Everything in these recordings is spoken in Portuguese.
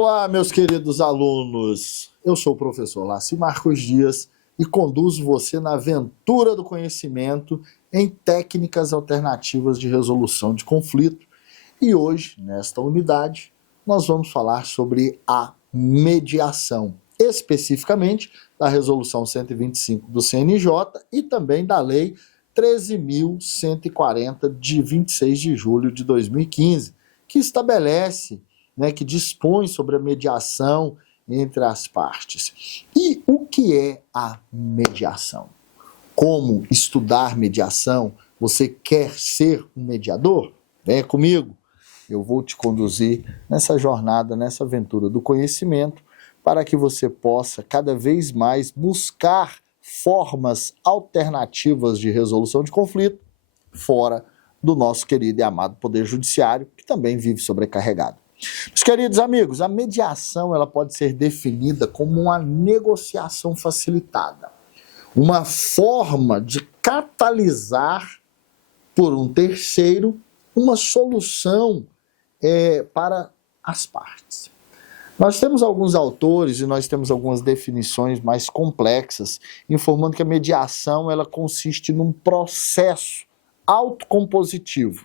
Olá, meus queridos alunos. Eu sou o professor Laci Marcos Dias e conduzo você na aventura do conhecimento em técnicas alternativas de resolução de conflito. E hoje, nesta unidade, nós vamos falar sobre a mediação, especificamente da Resolução 125 do CNJ e também da Lei 13.140, de 26 de julho de 2015, que estabelece, que dispõe sobre a mediação entre as partes. E o que é a mediação? Como estudar mediação? Você quer ser um mediador? Venha comigo. Eu vou te conduzir nessa jornada, nessa aventura do conhecimento, para que você possa cada vez mais buscar formas alternativas de resolução de conflito fora do nosso querido e amado Poder Judiciário, que também vive sobrecarregado. Meus queridos amigos, a mediação ela pode ser definida como uma negociação facilitada, uma forma de catalisar por um terceiro uma solução para as partes. Nós temos alguns autores e nós temos algumas definições mais complexas, informando que a mediação ela consiste num processo autocompositivo,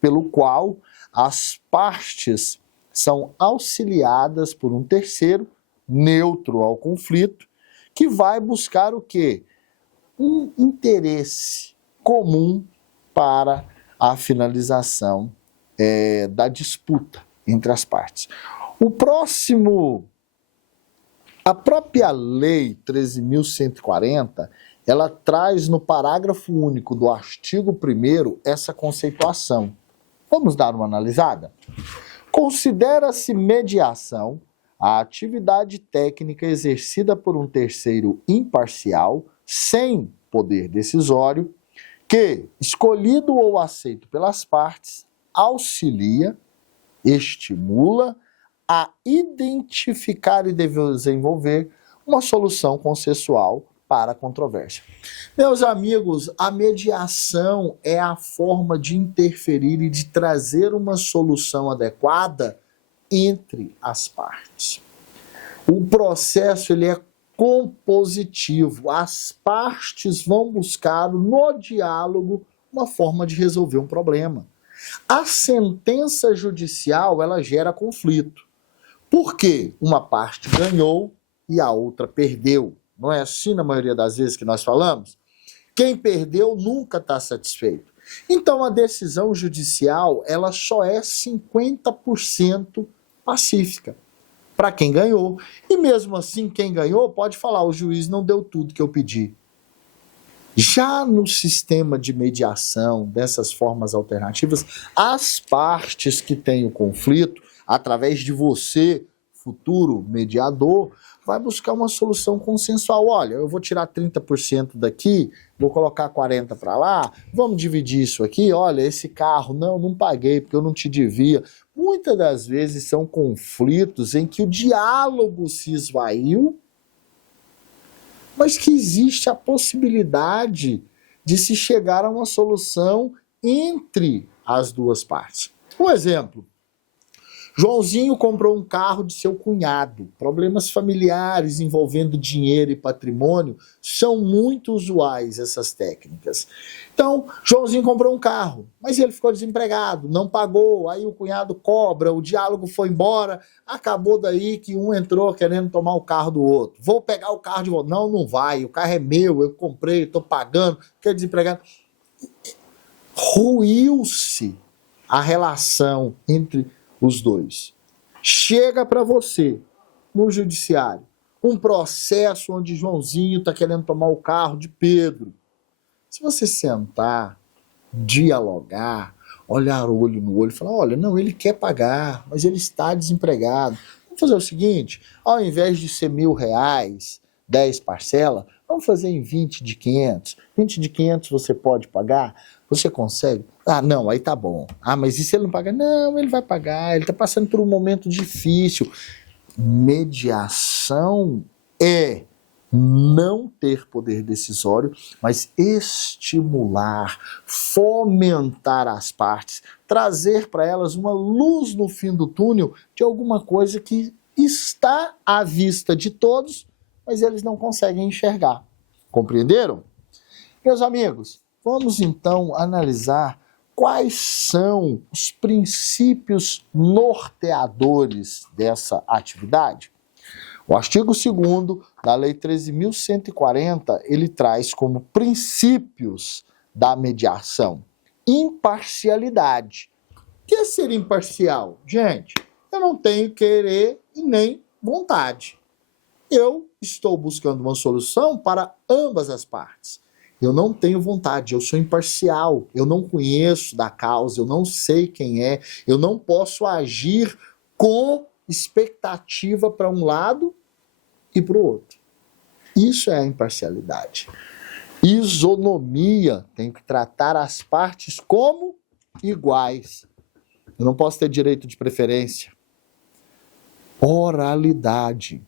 pelo qual as partes são auxiliadas por um terceiro, neutro ao conflito, que vai buscar o quê? Um interesse comum para a finalização da disputa entre as partes. A própria Lei 13.140, ela traz no parágrafo único do artigo 1º essa conceituação. Vamos dar uma analisada? Considera-se mediação a atividade técnica exercida por um terceiro imparcial, sem poder decisório, que, escolhido ou aceito pelas partes, auxilia, estimula a identificar e desenvolver uma solução consensual para a controvérsia. Meus amigos, a mediação é a forma de interferir e de trazer uma solução adequada entre as partes. O processo ele é compositivo. As partes vão buscar no diálogo uma forma de resolver um problema. A sentença judicial ela gera conflito. Por quê? Uma parte ganhou e a outra perdeu. Não é assim na maioria das vezes que nós falamos? Quem perdeu nunca está satisfeito. Então a decisão judicial ela só é 50% pacífica para quem ganhou. E mesmo assim quem ganhou pode falar, o juiz não deu tudo que eu pedi. Já no sistema de mediação, dessas formas alternativas, as partes que têm o conflito, através de você, futuro mediador, vai buscar uma solução consensual. Olha, eu vou tirar 30% daqui, vou colocar 40% para lá, vamos dividir isso aqui. Olha, esse carro, não paguei porque eu não te devia. Muitas das vezes são conflitos em que o diálogo se esvaiu, mas que existe a possibilidade de se chegar a uma solução entre as duas partes. Um exemplo. Joãozinho comprou um carro de seu cunhado. Problemas familiares envolvendo dinheiro e patrimônio são muito usuais essas técnicas. Então, Joãozinho comprou um carro, mas ele ficou desempregado, não pagou, aí o cunhado cobra, o diálogo foi embora, acabou daí que um entrou querendo tomar o carro do outro. Vou pegar o carro de volta. Não vai, o carro é meu, eu comprei, estou pagando, fiquei desempregado. Ruiu-se a relação entre os dois. Chega para você, no judiciário, um processo onde Joãozinho está querendo tomar o carro de Pedro. Se você sentar, dialogar, olhar olho no olho e falar, olha, não, ele quer pagar, mas ele está desempregado. Vamos fazer o seguinte, ao invés de ser R$1.000, 10 parcelas, vamos fazer em 20 de 500. 20 de 500 você pode pagar? Você consegue? Ah, não, aí tá bom. Ah, mas e se ele não pagar? Não, ele vai pagar, ele está passando por um momento difícil. Mediação é não ter poder decisório, mas estimular, fomentar as partes, trazer para elas uma luz no fim do túnel de alguma coisa que está à vista de todos, mas eles não conseguem enxergar. Compreenderam? Meus amigos, vamos então analisar quais são os princípios norteadores dessa atividade. O artigo 2º da Lei 13.140, ele traz como princípios da mediação imparcialidade. O que é ser imparcial? Gente, eu não tenho querer e nem vontade. Eu estou buscando uma solução para ambas as partes. Eu não tenho vontade, eu sou imparcial, eu não conheço da causa, eu não sei quem é, eu não posso agir com expectativa para um lado e para o outro. Isso é a imparcialidade. Isonomia, tenho que tratar as partes como iguais. Eu não posso ter direito de preferência. Oralidade,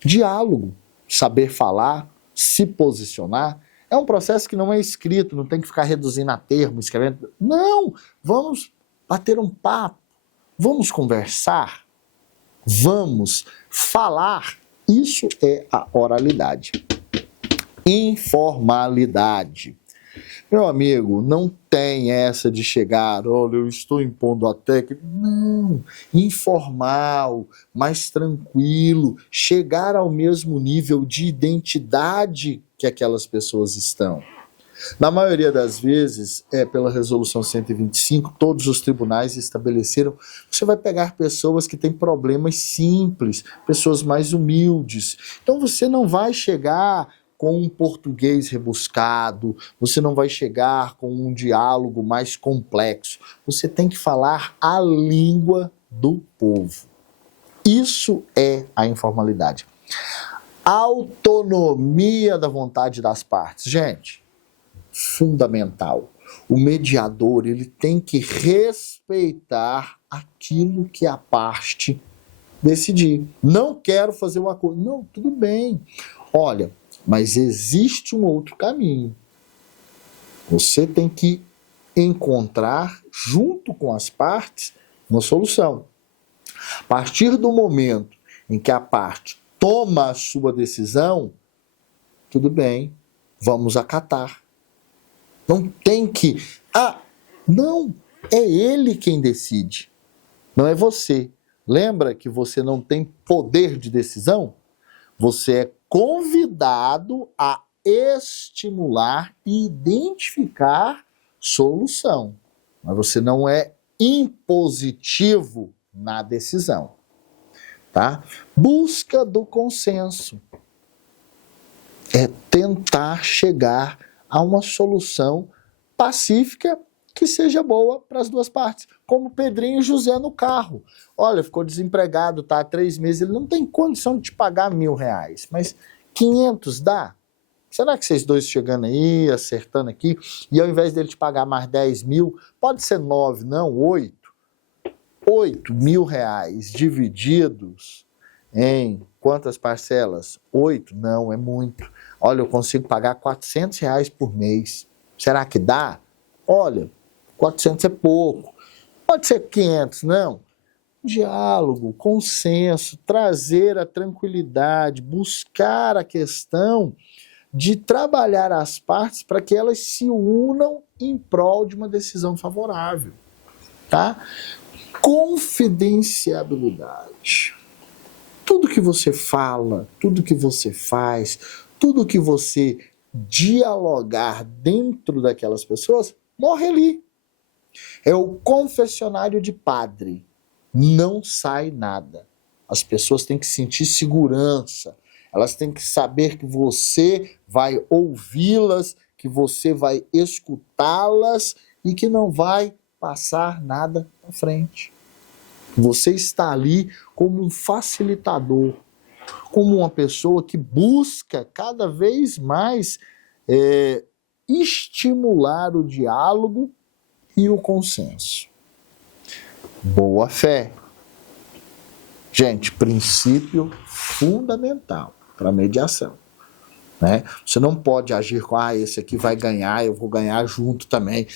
diálogo, saber falar, se posicionar. É um processo que não é escrito, não tem que ficar reduzindo a termo, escrevendo. Não, vamos bater um papo, vamos conversar, vamos falar. Isso é a oralidade. Informalidade. Meu amigo, não tem essa de chegar, olha, eu estou impondo a técnica. Não, informal, mais tranquilo, chegar ao mesmo nível de identidade que aquelas pessoas estão. Na maioria das vezes, pela resolução 125, todos os tribunais estabeleceram, você vai pegar pessoas que têm problemas simples, pessoas mais humildes. Então você não vai chegar com um português rebuscado, você não vai chegar com um diálogo mais complexo. Você tem que falar a língua do povo. Isso é a informalidade. Autonomia da vontade das partes. Gente, fundamental. O mediador, ele tem que respeitar aquilo que a parte decidir. Não quero fazer um acordo. Não, tudo bem. Olha, mas existe um outro caminho. Você tem que encontrar, junto com as partes, uma solução. A partir do momento em que a parte toma a sua decisão, tudo bem, vamos acatar. Não tem que... não, é ele quem decide, não é você. Lembra que você não tem poder de decisão? Você é convidado a estimular e identificar solução, mas você não é impositivo na decisão, tá? Busca do consenso é tentar chegar a uma solução pacífica que seja boa para as duas partes. Como Pedrinho e José no carro. Olha, ficou desempregado, tá há 3 meses, ele não tem condição de te pagar R$1.000, mas 500 dá? Será que vocês dois chegando aí, acertando aqui, e ao invés dele te pagar mais 10 mil, pode ser 9, não, 8? R$8.000 divididos em quantas parcelas? 8? Não, é muito. Olha, eu consigo pagar R$400 por mês. Será que dá? Olha, 400 é pouco. Pode ser 500, não. Diálogo, consenso, trazer a tranquilidade, buscar a questão de trabalhar as partes para que elas se unam em prol de uma decisão favorável, tá? Confidencialidade. Tudo que você fala, tudo que você faz, tudo que você dialogar dentro daquelas pessoas, morre ali. É o confessionário de padre. Não sai nada. As pessoas têm que sentir segurança. Elas têm que saber que você vai ouvi-las, que você vai escutá-las e que não vai passar nada à frente. Você está ali como um facilitador, como uma pessoa que busca cada vez mais estimular o diálogo e o consenso. Boa fé. Gente, princípio fundamental para a mediação. né? Você não pode agir com, esse aqui vai ganhar, eu vou ganhar junto também.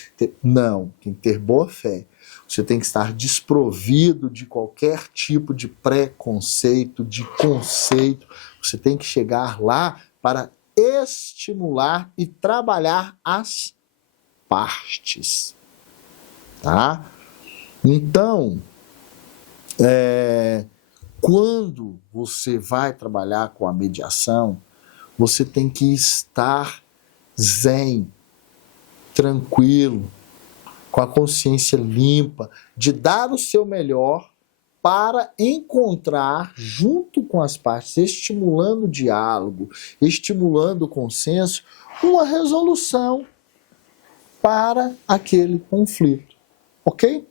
Não, tem que ter boa fé. Você tem que estar desprovido de qualquer tipo de preconceito, de conceito. Você tem que chegar lá para estimular e trabalhar as partes, tá? Então, quando você vai trabalhar com a mediação, você tem que estar zen, tranquilo, com a consciência limpa, de dar o seu melhor para encontrar, junto com as partes, estimulando o diálogo, estimulando o consenso, uma resolução para aquele conflito, ok?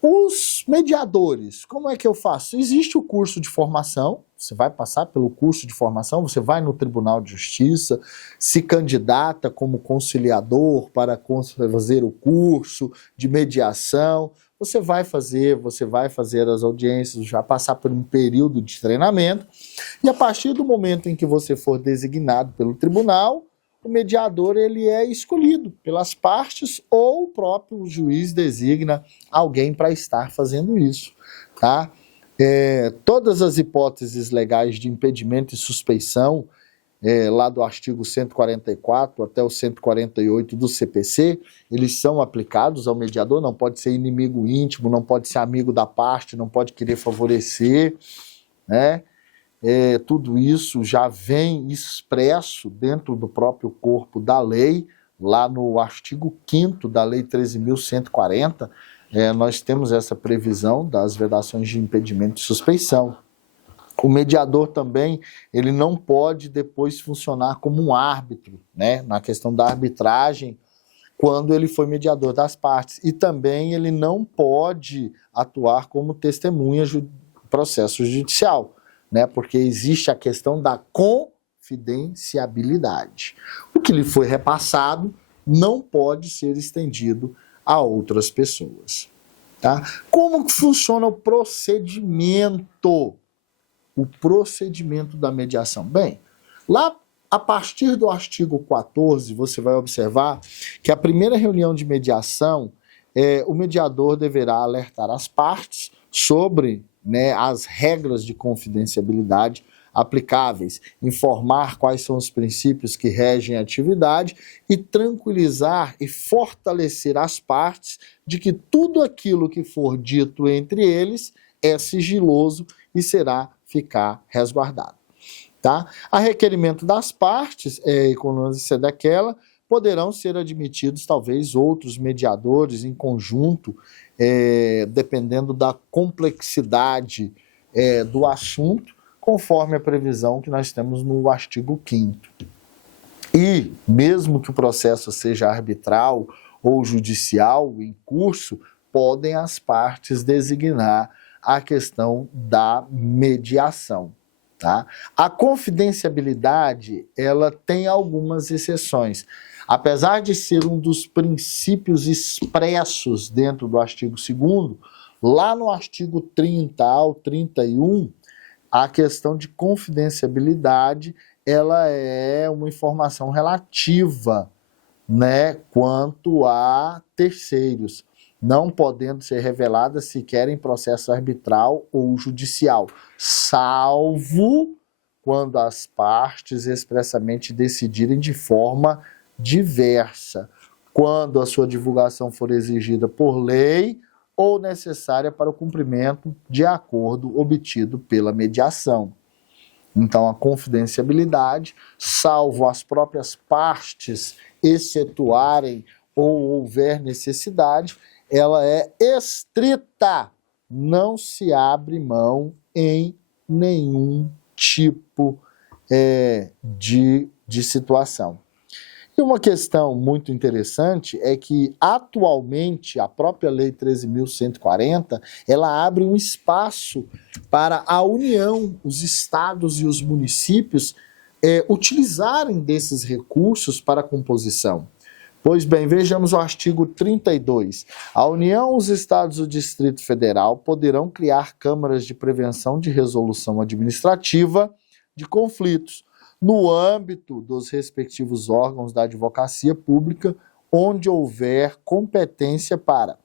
Os mediadores, como é que eu faço? Existe o curso de formação, você vai passar pelo curso de formação, você vai no Tribunal de Justiça, se candidata como conciliador para fazer o curso de mediação, você vai fazer as audiências, vai passar por um período de treinamento, e a partir do momento em que você for designado pelo tribunal, o mediador ele é escolhido pelas partes ou o próprio juiz designa alguém para estar fazendo isso, tá? Todas as hipóteses legais de impedimento e suspeição, lá do artigo 144 até o 148 do CPC, eles são aplicados ao mediador, não pode ser inimigo íntimo, não pode ser amigo da parte, não pode querer favorecer, né? Tudo isso já vem expresso dentro do próprio corpo da lei, lá no artigo 5º da Lei 13.140, nós temos essa previsão das vedações de impedimento e suspeição. O mediador também, ele não pode depois funcionar como um árbitro, né, na questão da arbitragem, quando ele foi mediador das partes. E também ele não pode atuar como testemunha do processo judicial, né, porque existe a questão da confidenciabilidade. O que lhe foi repassado não pode ser estendido a outras pessoas. Tá? Como que funciona o procedimento? O procedimento da mediação. Bem, lá a partir do artigo 14, você vai observar que a primeira reunião de mediação, o mediador deverá alertar as partes sobre, né, as regras de confidencialidade aplicáveis, informar quais são os princípios que regem a atividade e tranquilizar e fortalecer as partes de que tudo aquilo que for dito entre eles é sigiloso e será ficar resguardado. Tá? A requerimento das partes, quando se é daquela, poderão ser admitidos talvez outros mediadores em conjunto, dependendo da complexidade do assunto, conforme a previsão que nós temos no artigo 5º. E, mesmo que o processo seja arbitral ou judicial em curso, podem as partes designar a questão da mediação. Tá? A confidencialidade, ela tem algumas exceções. Apesar de ser um dos princípios expressos dentro do artigo 2º, lá no artigo 30 ao 31, a questão de confidencialidade, ela é uma informação relativa, né, quanto a terceiros, não podendo ser revelada sequer em processo arbitral ou judicial, salvo quando as partes expressamente decidirem de forma diversa, quando a sua divulgação for exigida por lei ou necessária para o cumprimento de acordo obtido pela mediação. Então, a confidencialidade, salvo as próprias partes excetuarem ou houver necessidade, ela é estrita, não se abre mão em nenhum tipo de situação. E uma questão muito interessante é que, atualmente, a própria Lei 13.140, ela abre um espaço para a União, os estados e os municípios utilizarem desses recursos para a composição. Pois bem, vejamos o artigo 32. A União, os Estados e o Distrito Federal poderão criar câmaras de prevenção de resolução administrativa de conflitos, no âmbito dos respectivos órgãos da advocacia pública, onde houver competência para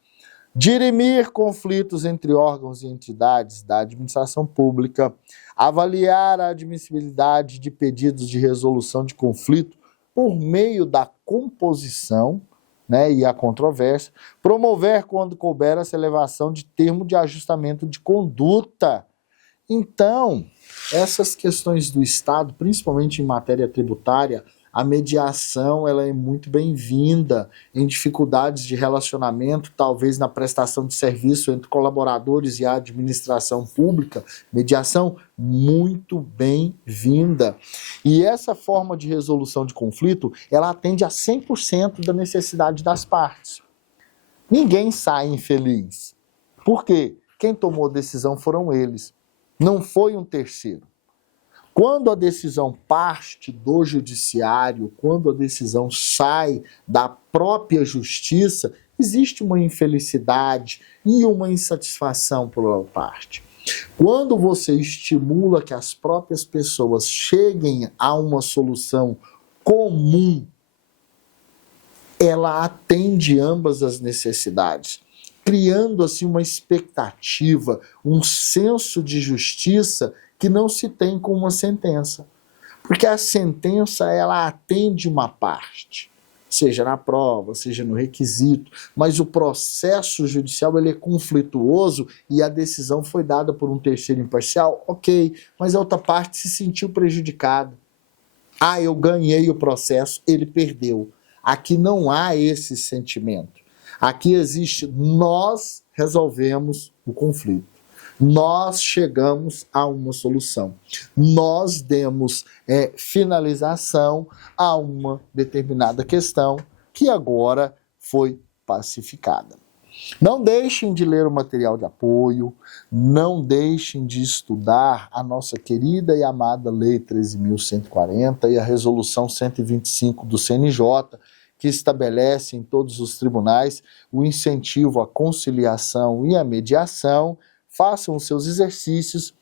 dirimir conflitos entre órgãos e entidades da administração pública, avaliar a admissibilidade de pedidos de resolução de conflito por meio da composição, e a controvérsia, promover, quando couber, a celebração de termo de ajustamento de conduta. Então, essas questões do Estado, principalmente em matéria tributária, a mediação ela é muito bem-vinda em dificuldades de relacionamento, talvez na prestação de serviço entre colaboradores e a administração pública, mediação muito bem-vinda. E essa forma de resolução de conflito, ela atende a 100% da necessidade das partes. Ninguém sai infeliz. Por quê? Quem tomou a decisão foram eles, não foi um terceiro. Quando a decisão parte do judiciário, quando a decisão sai da própria justiça, existe uma infelicidade e uma insatisfação por parte. Quando você estimula que as próprias pessoas cheguem a uma solução comum, ela atende ambas as necessidades, criando assim uma expectativa, um senso de justiça que não se tem com uma sentença. Porque a sentença, ela atende uma parte, seja na prova, seja no requisito, mas o processo judicial ele é conflituoso e a decisão foi dada por um terceiro imparcial, ok, mas a outra parte se sentiu prejudicada. Ah, eu ganhei o processo, ele perdeu. Aqui não há esse sentimento. Aqui existe, nós resolvemos o conflito. Nós chegamos a uma solução. Nós demos finalização a uma determinada questão que agora foi pacificada. Não deixem de ler o material de apoio, não deixem de estudar a nossa querida e amada Lei 13.140 e a Resolução 125 do CNJ, que estabelece em todos os tribunais o incentivo à conciliação e à mediação. Façam os seus exercícios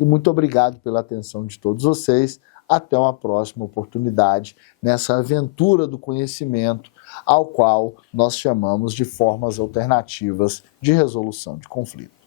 e muito obrigado pela atenção de todos vocês. Até uma próxima oportunidade nessa aventura do conhecimento, ao qual nós chamamos de formas alternativas de resolução de conflitos.